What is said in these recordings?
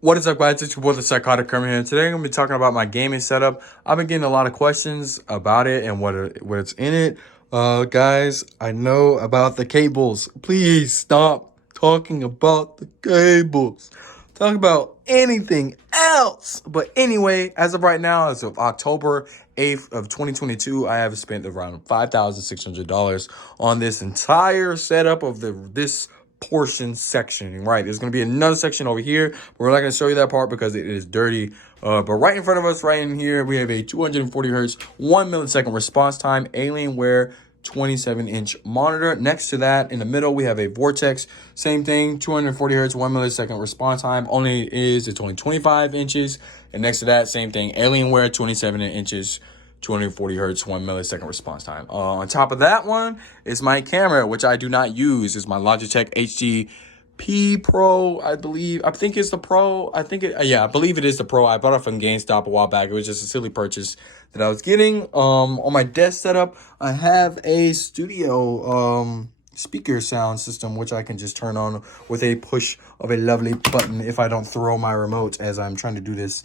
What is up, guys? It's your boy, the Psychotic Kermit here. Today, I'm going to be talking about my gaming setup. I've been getting a lot of questions about it and what's in it. Guys, I know about the cables. Please stop talking about the cables. Talk about anything else. But anyway, as of right now, as of October 8th of 2022, I have spent around $5,600 on this entire setup of this portion section. Right, there's going to be another section over here, but we're not going to show you that part because it is dirty. But right in front of us, right in here, we have a 240 hertz 1 millisecond response time Alienware 27-inch monitor. Next to that, in the middle, we have a Vortex. Same thing, 240 hertz 1 millisecond response time. It's only 25 inches. And next to that, same thing, Alienware 27 inches, 240 hertz, 1 millisecond response time. On top of that one is my camera, which I do not use. It's my Logitech HD P Pro, I believe. I think it's the Pro. I believe it is the Pro. I bought it from GameStop a while back. It was just a silly purchase that I was getting. On my desk setup, I have a studio speaker sound system, which I can just turn on with a push of a lovely button if I don't throw my remote as I'm trying to do this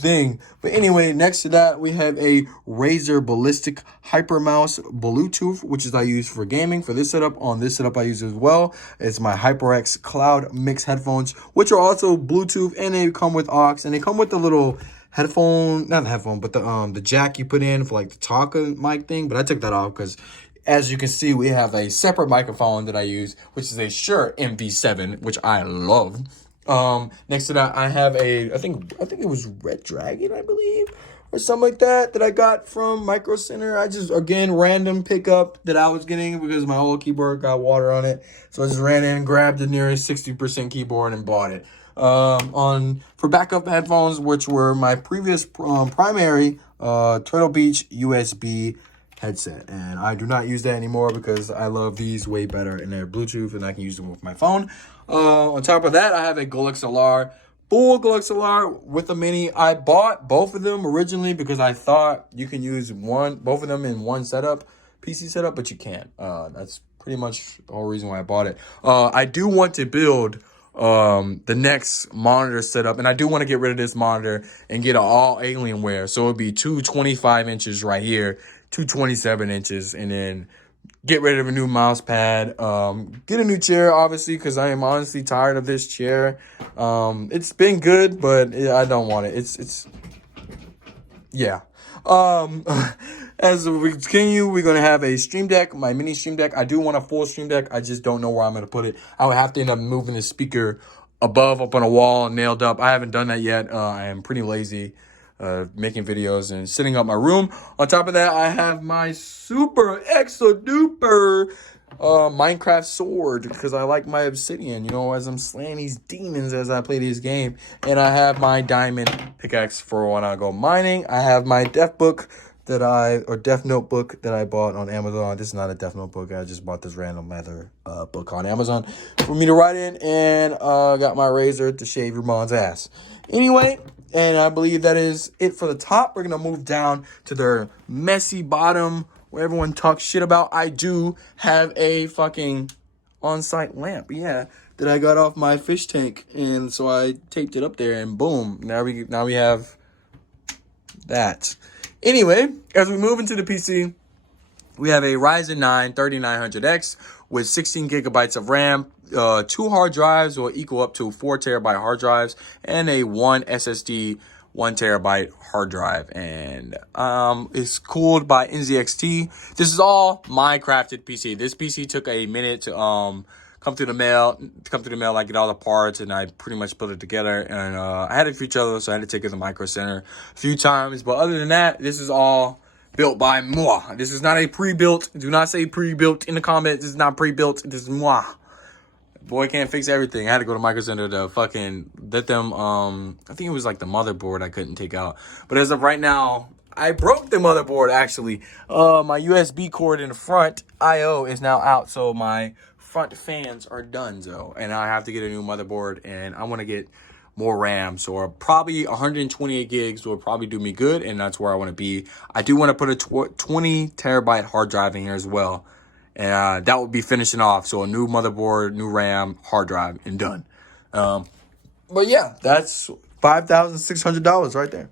thing. But anyway, next to that, we have a Razer Ballistic Hypermouse Bluetooth, which is I use for gaming. For this setup, on this setup I use as well. It's my HyperX Cloud Mix headphones, which are also Bluetooth, and they come with aux, and they come with the little headphone, not the headphone, but the jack you put in for like the talk mic thing. But I took that off because, as you can see, we have a separate microphone that I use, which is a Shure MV7, which I love. Next to that, I have I think it was Red Dragon, I believe, or something like that I got from Micro Center. I just, again, random pickup that I was getting because my old keyboard got water on it. So I just ran in, grabbed the nearest 60% keyboard and bought it. For backup headphones, which were my previous primary Turtle Beach USB headset, and I do not use that anymore because I love these way better, and they're Bluetooth and I can use them with my phone. On top of that, I have a GoXLR, full GoXLR with a mini. I bought both of them originally because I thought you can use both of them in one setup, PC setup, but you can't. That's pretty much the whole reason why I bought it. I do want to build the next monitor setup, and I do want to get rid of this monitor and get an all Alienware, so it'll be 225 inches right here, 227 inches, and then get rid of a new mouse pad, get a new chair, obviously, because I am honestly tired of this chair. It's been good, but I don't want it. Yeah. As we continue, we're going to have a Stream Deck, my mini Stream Deck. I do want a full Stream Deck. I just don't know where I'm going to put it. I would have to end up moving the speaker up on a wall, nailed up. I haven't done that yet. I am pretty lazy making videos and setting up my room. On top of that, I have my super extra duper Minecraft sword because I like my obsidian, as I'm slaying these demons as I play this game. And I have my diamond pickaxe for when I go mining. I have my Death Notebook that I bought on Amazon. This is not a Death Notebook. I just bought this random leather book on Amazon for me to write in, and got my razor to shave your mom's ass. Anyway, and I believe that is it for the top. We're going to move down to their messy bottom where everyone talks shit about. I do have a fucking on-site lamp, that I got off my fish tank. And so I taped it up there, and boom, now we have that. Anyway, as we move into the PC, we have a Ryzen 9 3900X with 16 gigabytes of RAM. 2 hard drives will equal up to 4 terabyte hard drives, and a 1 SSD 1 terabyte hard drive, and it's cooled by NZXT. This is all my crafted PC. This PC took a minute to come through the mail. I get all the parts, and I pretty much put it together. And I had a few others, so I had to take it to Micro Center a few times. But other than that, this is all built by moi. This is not a pre-built. Do not say pre-built in the comments. This is not pre-built. This is moi. Boy can't fix everything. I had to go to Micro Center to fucking let them, I think it was like the motherboard I couldn't take out. But as of right now, I broke the motherboard, actually. My USB cord in the front, I/O, is now out. So my front fans are done, though. And I have to get a new motherboard, and I want to get more RAM. So probably 128 gigs will probably do me good, and that's where I want to be. I do want to put a 20 terabyte hard drive in here as well. And that would be finishing off. So a new motherboard, new RAM, hard drive, and done. But yeah, that's $5,600 right there.